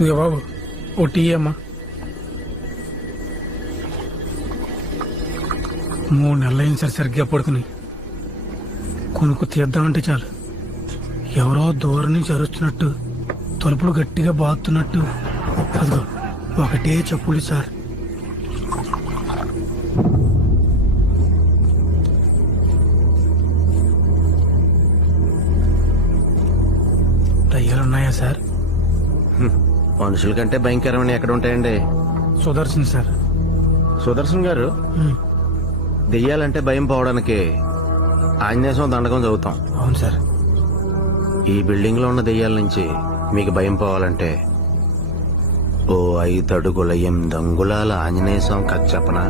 ఇదిగో బాబు O T అమ్మా. 3 నెలలైంది సార్ సరిగ్గా పడుకుని. కొనుక్కు తీద్దామంటే చాలు ఎవరో దూరం నుంచి అరుస్తున్నట్టు, తలుపులు గట్టిగా బాగుతున్నట్టు. అదిగో ఒకటే చెప్పులు సార్. దయ్యాలున్నాయా సార్? మనుషుల కంటే భయంకరమైన ఎక్కడ ఉంటాయండి? సుదర్శన్ సార్. సుదర్శన్ గారు, దెయ్యాలంటే భయం పోవడానికి ఆంజనేయ స్వామి దండకం చదువుతాం. అవును సార్. ఈ బిల్డింగ్ లో ఉన్న దెయ్యాల నుంచి మీకు భయం పోవాలంటే ఓ 5 అడుగుల 8 అంగుళాల ఆంజనేయ స్వామి కథ చెప్పనా?